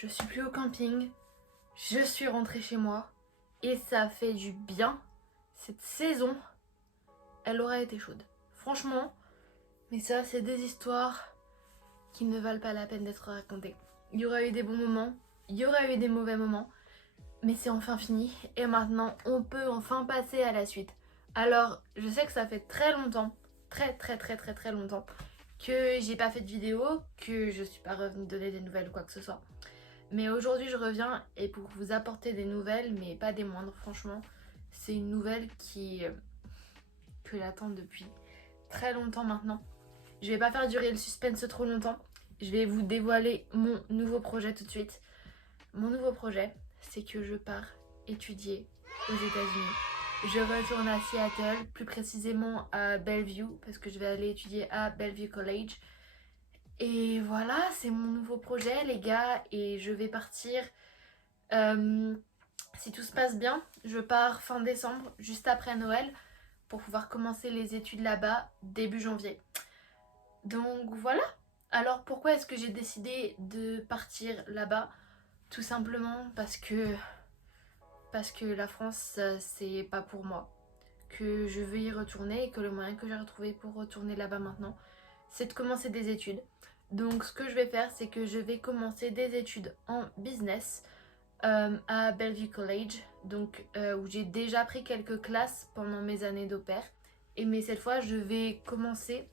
je suis plus au camping, je suis rentrée chez moi et ça fait du bien. Cette saison, elle aura été chaude. Franchement, mais ça, c'est des histoires qui ne valent pas la peine d'être racontées. Il y aura eu des bons moments, il y aura eu des mauvais moments, mais c'est enfin fini et maintenant on peut enfin passer à la suite. Alors, je sais que ça fait très longtemps, très longtemps que j'ai pas fait de vidéo, que je suis pas revenue donner des nouvelles ou quoi que ce soit. Mais aujourd'hui je reviens et pour vous apporter des nouvelles, mais pas des moindres franchement. C'est une nouvelle que j'attends depuis très longtemps maintenant. Je vais pas faire durer le suspense trop longtemps. Je vais vous dévoiler mon nouveau projet tout de suite. Mon nouveau projet, c'est que je pars étudier aux États-Unis. Je retourne à Seattle, plus précisément à Bellevue, parce que je vais aller étudier à Bellevue College. Et voilà, c'est mon nouveau projet, les gars, et je vais partir. Si tout se passe bien, je pars fin décembre, juste après Noël, pour pouvoir commencer les études là-bas début janvier. Donc voilà. Alors pourquoi est-ce que j'ai décidé de partir là-bas? Tout simplement parce que la France, c'est pas pour moi. Que je veux y retourner et que le moyen que j'ai retrouvé pour retourner là-bas maintenant, c'est de commencer des études. Donc ce que je vais faire, c'est que je vais commencer des études en business à Bellevue College, donc où j'ai déjà pris quelques classes pendant mes années d'au pair. Mais cette fois, je vais commencer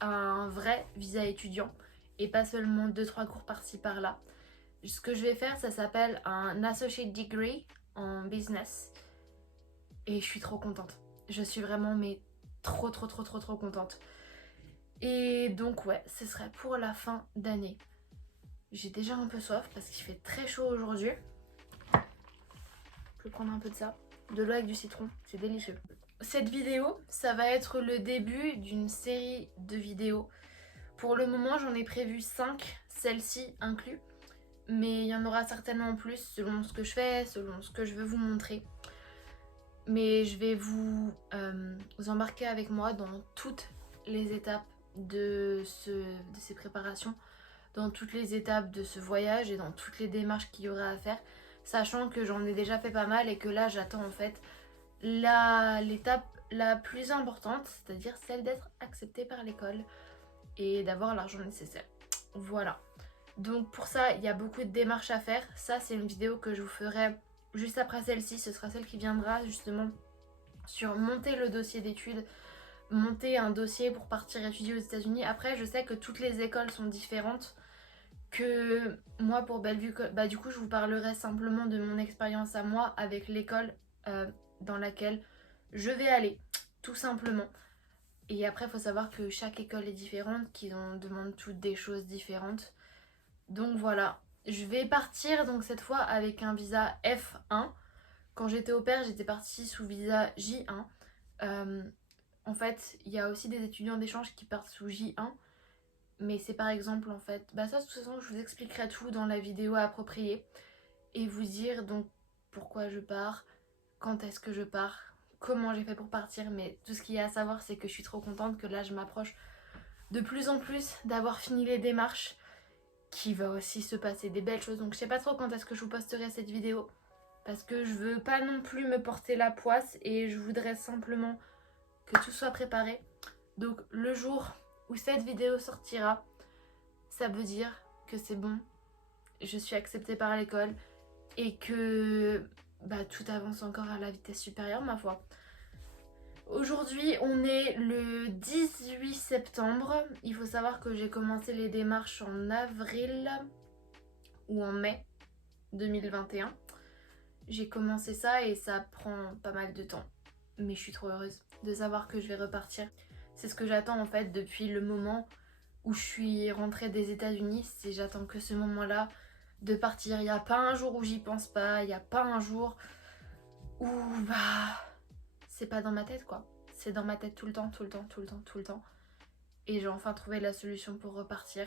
un vrai visa étudiant et pas seulement 2-3 cours par-ci par-là. Ce que je vais faire, ça s'appelle un Associate Degree en business et je suis trop contente. Je suis vraiment mais trop contente. Et donc ouais, ce serait pour la fin d'année. J'ai déjà un peu soif parce qu'il fait très chaud aujourd'hui. Je vais prendre un peu de ça, de l'eau avec du citron, c'est délicieux. Cette vidéo, ça va être le début d'une série de vidéos. Pour le moment, j'en ai prévu 5, celle-ci inclus. Mais il y en aura certainement plus selon ce que je fais, selon ce que je veux vous montrer. Mais je vais vous embarquer avec moi dans toutes les étapes de ces préparations, dans toutes les étapes de ce voyage et dans toutes les démarches qu'il y aura à faire, sachant que j'en ai déjà fait pas mal et que là j'attends en fait l'étape la plus importante, c'est-à-dire celle d'être acceptée par l'école et d'avoir l'argent nécessaire. Voilà. Donc pour ça, il y a beaucoup de démarches à faire. Ça, c'est une vidéo que je vous ferai juste après celle-ci. Ce sera celle qui viendra justement sur monter le dossier d'études, monter un dossier pour partir étudier aux États-Unis. Après, je sais que toutes les écoles sont différentes. Que moi, pour Bellevue, bah du coup, je vous parlerai simplement de mon expérience à moi avec l'école dans laquelle je vais aller, tout simplement. Et après, il faut savoir que chaque école est différente, qu'ils demandent toutes des choses différentes. Donc voilà, je vais partir donc cette fois avec un visa F1. Quand j'étais au pair, j'étais partie sous visa J1. En fait, il y a aussi des étudiants d'échange qui partent sous J1. Mais c'est par exemple en fait, bah ça de toute façon je vous expliquerai tout dans la vidéo appropriée. Et vous dire donc pourquoi je pars, quand est-ce que je pars, comment j'ai fait pour partir. Mais tout ce qu'il y a à savoir c'est que je suis trop contente que là je m'approche de plus en plus d'avoir fini les démarches, qu'il va aussi se passer des belles choses. Donc je sais pas trop quand est-ce que je vous posterai cette vidéo, parce que je veux pas non plus me porter la poisse et je voudrais simplement que tout soit préparé. Donc le jour où cette vidéo sortira, ça veut dire que c'est bon, je suis acceptée par l'école et que bah, tout avance encore à la vitesse supérieure ma foi. Aujourd'hui, on est le 18 septembre. Il faut savoir que j'ai commencé les démarches en avril ou en mai 2021. J'ai commencé ça et ça prend pas mal de temps. Mais je suis trop heureuse de savoir que je vais repartir. C'est ce que j'attends en fait depuis le moment où je suis rentrée des États-Unis. J'attends que ce moment-là de partir. Il n'y a pas un jour où j'y pense pas. Il n'y a pas un jour où bah c'est pas dans ma tête quoi. C'est dans ma tête tout le temps. Et j'ai enfin trouvé la solution pour repartir.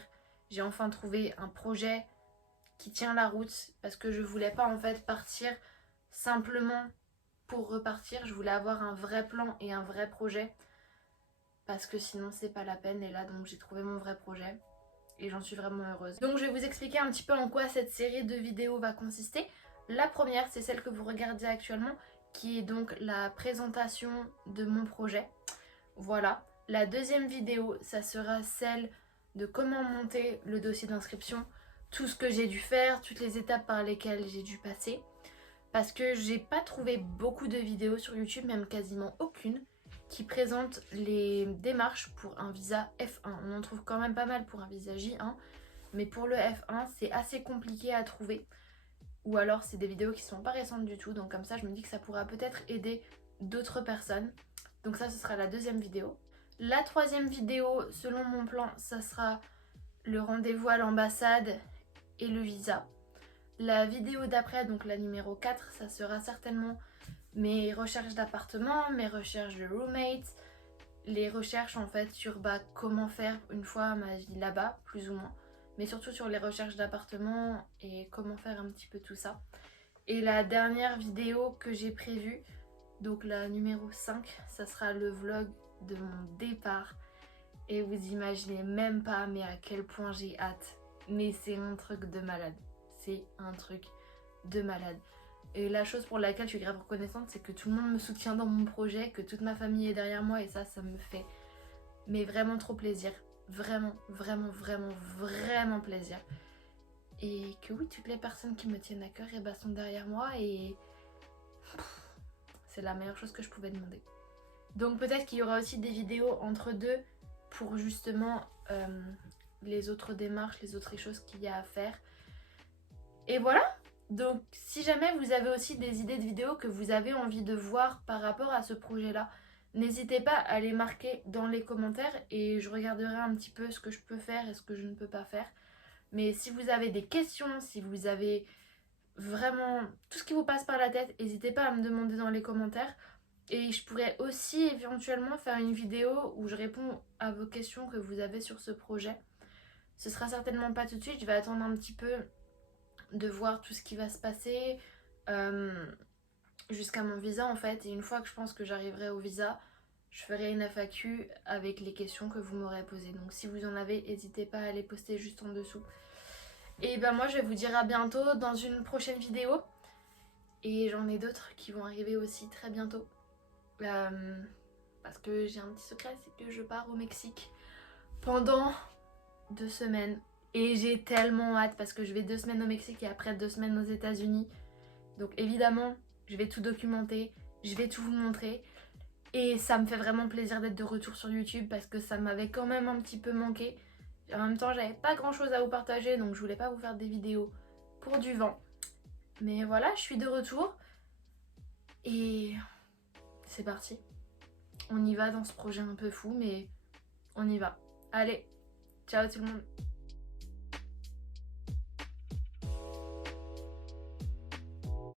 J'ai enfin trouvé un projet qui tient la route parce que je voulais pas en fait partir simplement pour repartir. Je voulais avoir un vrai plan et un vrai projet parce que sinon c'est pas la peine. Et là donc j'ai trouvé mon vrai projet et j'en suis vraiment heureuse. Donc je vais vous expliquer un petit peu en quoi cette série de vidéos va consister. La première, c'est celle que vous regardez actuellement, qui est donc la présentation de mon projet. Voilà. La deuxième vidéo, ça sera celle de comment monter le dossier d'inscription, tout ce que j'ai dû faire, toutes les étapes par lesquelles j'ai dû passer. Parce que j'ai pas trouvé beaucoup de vidéos sur YouTube, même quasiment aucune, qui présentent les démarches pour un visa F1. On en trouve quand même pas mal pour un visa J1, mais pour le F1, c'est assez compliqué à trouver. Ou alors c'est des vidéos qui sont pas récentes du tout, donc comme ça je me dis que ça pourra peut-être aider d'autres personnes. Donc ça, ce sera la deuxième vidéo. La troisième vidéo, selon mon plan, ça sera le rendez-vous à l'ambassade et le visa. La vidéo d'après, donc la numéro 4, ça sera certainement mes recherches d'appartement, mes recherches de roommates, les recherches en fait sur comment faire une fois ma vie là-bas, plus ou moins. Mais surtout sur les recherches d'appartement et comment faire un petit peu tout ça. Et la dernière vidéo que j'ai prévue, donc la numéro 5, ça sera le vlog de mon départ. Et vous imaginez même pas mais à quel point j'ai hâte. Mais c'est un truc de malade. C'est un truc de malade. Et la chose pour laquelle je suis grave reconnaissante, c'est que tout le monde me soutient dans mon projet, que toute ma famille est derrière moi et ça me fait mais vraiment trop plaisir. Vraiment, vraiment, vraiment, vraiment plaisir. Et que oui, toutes les personnes qui me tiennent à cœur sont derrière moi et c'est la meilleure chose que je pouvais demander. Donc peut-être qu'il y aura aussi des vidéos entre deux pour justement les autres démarches, les autres choses qu'il y a à faire. Et voilà. Donc si jamais vous avez aussi des idées de vidéos que vous avez envie de voir par rapport à ce projet-là, n'hésitez pas à les marquer dans les commentaires et je regarderai un petit peu ce que je peux faire et ce que je ne peux pas faire. Mais si vous avez des questions, si vous avez vraiment tout ce qui vous passe par la tête, n'hésitez pas à me demander dans les commentaires. Et je pourrais aussi éventuellement faire une vidéo où je réponds à vos questions que vous avez sur ce projet. Ce sera certainement pas tout de suite, je vais attendre un petit peu de voir tout ce qui va se passer jusqu'à mon visa en fait. Et une fois que je pense que j'arriverai au visa, je ferai une FAQ avec les questions que vous m'aurez posées. Donc si vous en avez, n'hésitez pas à les poster juste en dessous. Et ben moi je vais vous dire à bientôt dans une prochaine vidéo. Et j'en ai d'autres qui vont arriver aussi très bientôt. Parce que j'ai un petit secret, c'est que je pars au Mexique pendant 2 semaines. Et j'ai tellement hâte parce que je vais 2 semaines au Mexique et après 2 semaines aux États-Unis. Donc évidemment, je vais tout documenter, je vais tout vous montrer. Et ça me fait vraiment plaisir d'être de retour sur YouTube parce que ça m'avait quand même un petit peu manqué. En même temps, j'avais pas grand chose à vous partager donc je voulais pas vous faire des vidéos pour du vent. Mais voilà, je suis de retour. Et c'est parti. On y va dans ce projet un peu fou, mais on y va. Allez, ciao tout le monde.